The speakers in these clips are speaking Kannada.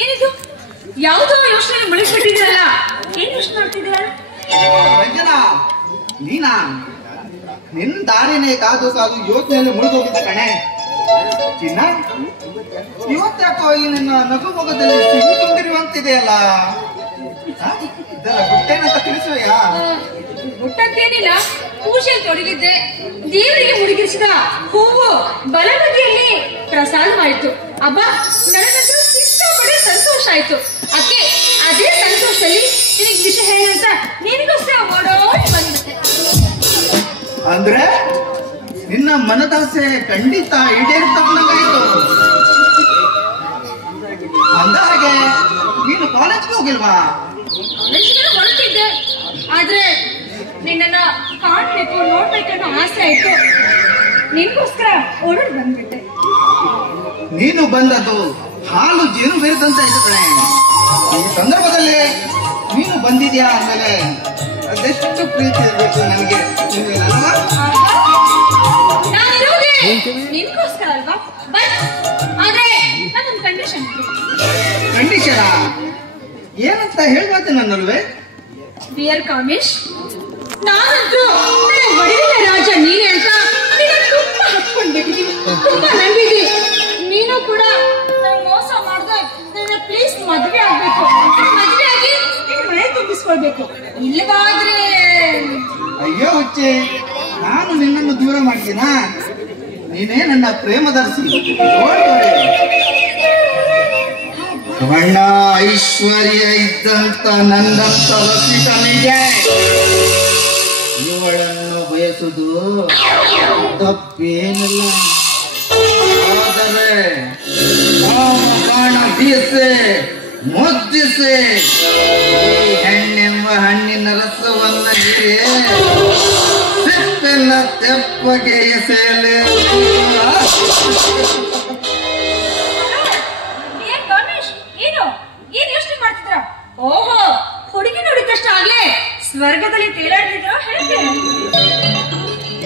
ಏನಿದು ಯಾವುದೋ ಯೋಚನೆ ಮುಳುಗಿಬಿಟ್ಟಿದ್ದೀರಲ್ಲ? ಏನ್ ಯೋಚನೆ ಮಾಡ್ತಿದ್ದೀರಾ? ರಂಜನಾ, ನೀನಾ? ನಿನ್ ದಾರಿನೇ ಕಾದು ಕಾದು ಯೋಚನೆಯಲ್ಲಿ ಮುಳುಗೋಗಿದ್ದ ಕಣೆ. ಚಿನ್ನ, ಇವತ್ತ್ಯಾಕೋ ಈ ನಿನ್ನ ನಗು ಮೊಗದಲ್ಲಿ ಸಿಹಿ ತುಂಬಿರುವಂತಿದೆಯಲ್ಲ, ಇದರ ಗುಟ್ಟೇನಂತ ತಿಳಿಸುವೆಯಾ? ಗುಟ್ಟಂತೇನಿಲ್ಲ, ಪೂಜೆಯಲ್ಲಿ ತೊಡಗಿದ್ದೆ. ದೇವರಿಗೆ ಮುಡಿಗಿಸಿದ ಹೂವು ಬಲಬದಿಯಲ್ಲಿ ಪ್ರಸಾದವಾಯಿತು. ಅಬ್ಬಾ, ನನಗಂತೂ ಸಿಕ್ಕಾಪಟ್ಟೆ ಸಂತೋಷ ಆಯ್ತು. ಅದೇ ಸಂತೋಷದಲ್ಲಿ ನಿನಗೆ ವಿಷಯ ಹೇಳಂತ ನಿನಗೋಸ್ಕರ ಓಡೋಡಿ ಬಂದ್ಬಿಟ್ಟೆ. ಅಂದ್ರೆ ನಿನ್ನ ಮನದಾಸೆ ಖಂಡಿತ ಈಡೇರುತ್ತಾಯಿತು. ಅಂದ ಹಾಗೆ ನೀನು ಕಾಲೇಜ್ಗೆ ಹೋಗಿಲ್ವಾ? ಕಾಲೇಜಿಗೆ ಹೊರಟಿದ್ದೆ, ಆದ್ರೆ ನಿನ್ನನ್ನ ಕಾಣ್ಬೇಕು ನೋಡ್ಬೇಕನ್ನೋ ಆಸೆ ಆಯ್ತು. ನಿನ್ಗೋಸ್ಕರ ಓಡೋಡಿ ಬಂದ್ಬಿಟ್ಟೆ. ನೀನು ಬಂದದ್ದು ಹಾಲು ಜೇನು ಬೇರೆದಂತ ಆಯ್ತು ಕಣೆ. ಈ ಸಂದರ್ಭದಲ್ಲಿ ನೀನು ಬಂದಿದ್ಯಾ ಅಂದಮೇಲೆ ಅದೆಷ್ಟು ಪ್ರೀತಿ ಇರಬೇಕು ನನಗೆ. ನಾನಿರೋದೇ ನಿನ್ಗೋಸ್ಕರ ಅಲ್ವಾ? ಬಟ್ ಆದ್ರೆ ನಾನೊಂದು ಕಂಡೀಷನ್. ಕಂಡೀಷನ್ ಏನಂತ ಹೇಳ್ಬಾರ್ದು ನನ್ನಲ್ವೇ? ಬಿಯರ್ ಕಾಮೇಶ್, ನಾನಂತೂ ಒಡೆಯ ರಾಜ ನೀನೆ ಅಂತ ತುಂಬಾ ಹತ್ಕೊಂಡ್ಬಿಟ್ಟಿದೀನಿ, ತುಂಬಾ ನಂಬಿದ್ದೀನಿ. ನೀನು ಕೂಡ ನಂಗೆ ಮೋಸ ಮಾಡ್ದೆ ನನ್ನ ಪ್ಲೀಸ್ ಮದ್ವೆ ಆಗ್ಬೇಕು. ಮದ್ವೆ ಆಗಿ ಮನೆ ತುಂಬಿಸ್ಕೊಳ್ಬೇಕು. ಇಲ್ಲವಾದ್ರೆ ಅಯ್ಯೋ ಹುಚ್ಚೆ, ನಾನು ನಿನ್ನನ್ನು ದೂರ ಮಾಡ್ತೀನಾ? ನೀನೇ ನನ್ನ ಪ್ರೇಮದರ್ಶಿ. ಬಣ್ಣ ಐಶ್ವರ್ಯ ಇದ್ದಂತ ನನ್ನಂತ ರಸಿಕನಿಗೆ ಇವಳನ್ನು ಬಯಸುವುದು ತಪ್ಪೇನಿಲ್ಲ. ಆದರೆ ಬಾಣ ಬೀಸೆ ಮುದ್ದಿಸೆ ಈ ಹೆಣ್ಣೆಂಬ ಹಣ್ಣಿನ ರಸವನ್ನ ಹೀರೆ ಸಿಪ್ಪೆಲ್ಲ ತೆಪ್ಪಗೆ ಎಸೆಯಲೇ. ಏನ್ ಯೋಚನೆ ಮಾಡ್ತಿದ್ರ? ಓಹೋ, ಹುಡುಗಿ ನೋಡಿದಷ್ಟ ಆಗ್ಲೇ ಸ್ವರ್ಗದಲ್ಲಿ ತೇಲಾಡ್ತಿದ್ರ?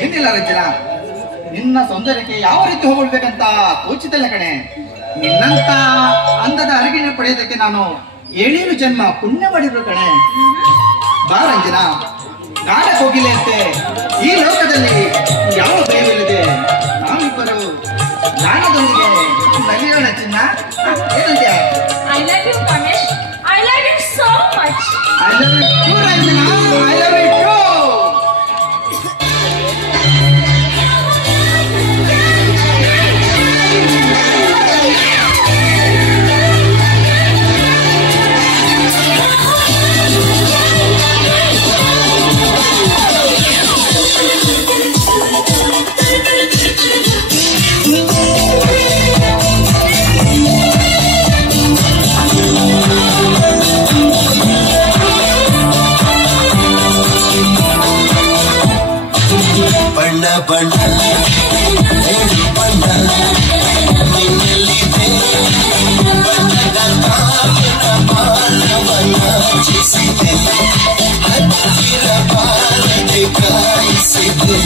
ಏನಿಲ್ಲ ರಂಜನಾ, ನಿನ್ನ ಸೌಂದರ್ಯಕ್ಕೆ ಯಾವ ರೀತಿ ಹೋಗ್ಬೇಕಂತ ತೋಚಿದಲ್ಲ ಕಣೆ. ನಿನ್ನಂತ ಅಂದದ ಅರಿವಿನ ಪಡೆಯೋದಕ್ಕೆ ನಾನು 7 ಜನ್ಮ ಪುಣ್ಯ ಮಾಡಿದ್ರು ಕಣೆ. ಬಾ ರಂಜನಾ, ಗಾಢಕ್ಕೆ ಹೋಗಿಲ್ಲ ಅಂತೆ ಈ ಲೋಕದಲ್ಲಿ ಯಾವ ಭಯವಿಲ್ಲದೆ ನಾವಿಬ್ಬರು ಜ್ಞಾನದೊಂದಿಗೆ ನಲಿಯೋಣ. ಚಿನ್ನ, ಏನಂತ್ಯ? I love you Kamesh, I love you so much. I love you too Ranjana, I love you too. ಬಣ್ಣ ಬಣ್ಣ ಬಣ್ಣ ನಿನ್ನಲ್ಲಿದೆ ಬಣ್ಣದ ಬಾಲವನ್ನ ಚಿಸಿದೆ ಹತ್ತಿರ ಬಾರದೆ ಕಾಯಿಸಿದೆ.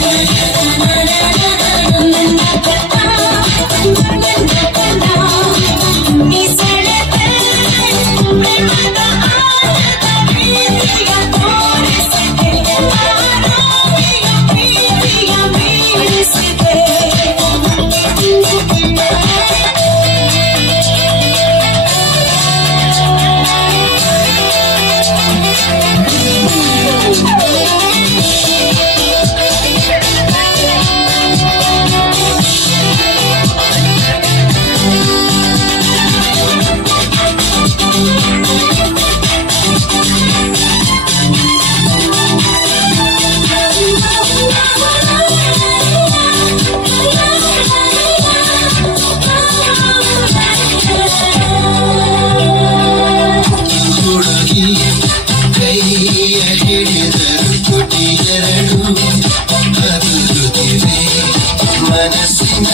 ಮನಸ್ಸಿನ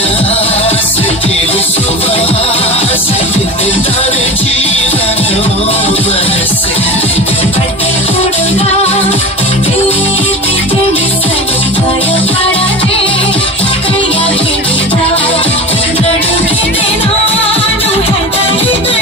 ಆಸೆ ತಿಳಿಸುವ ಆಸೆ ಜೀವನ ಮನಸ್ಸೆ ನಾನು ಹೆದರಿದ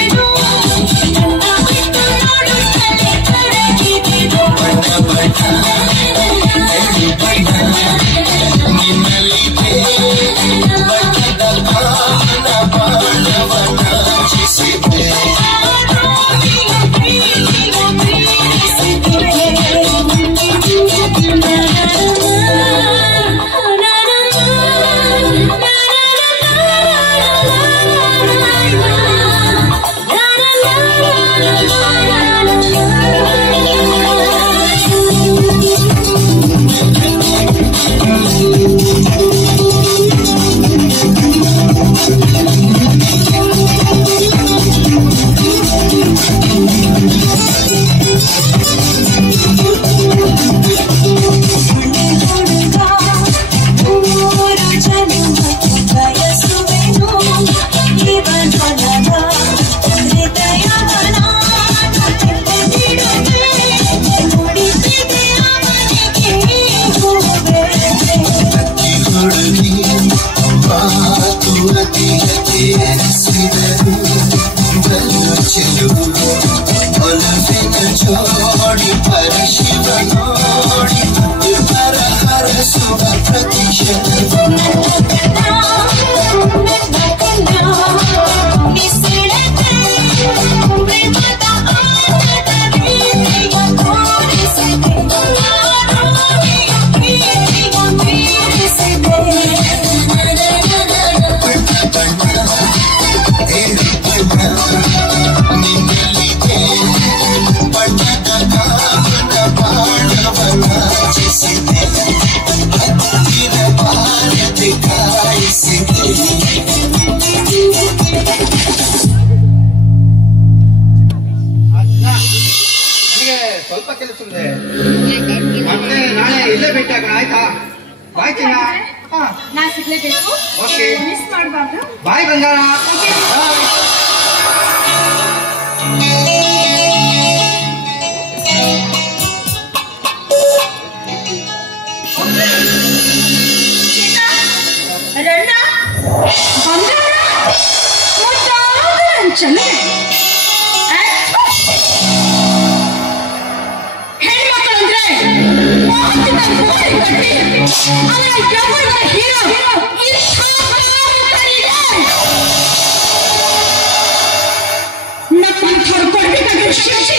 ಜೋಡಿ ಪರಶಿವ ನೋಡಿ ಹರ ಹರಸುವ ಪ್ರತಿಶತ ಸ್ವಲ್ಪ ಕೆಲಸ ಇದೆ, ಮತ್ತೆ ನಾಳೆ ಇಲ್ಲೇ ಭೇಟಿ ಆಗೋಣ ಆಯ್ತಾ? ಬಾಯ್ ಚಿನ್ನ. ನಾ ಸಿಗ್ಲೇಬೇಕು, ಓಕೆ, ಮಿಸ್ ಮಾಡಬಾರ್ದು. ಬಾಯ್ ಬಂಗಾರ. ರಣ್ಣ ಬಂಗಾರ ಚಂದ್ರ ಹೆಣ್ಮಕ್ಳಂದ್ರೆ ಹೀರೋ ನಮ್ಮಂಥವ್ರು ಕೊಡ್ಬೇಕಾಗಿರೋ ಶಿಕ್ಷೆ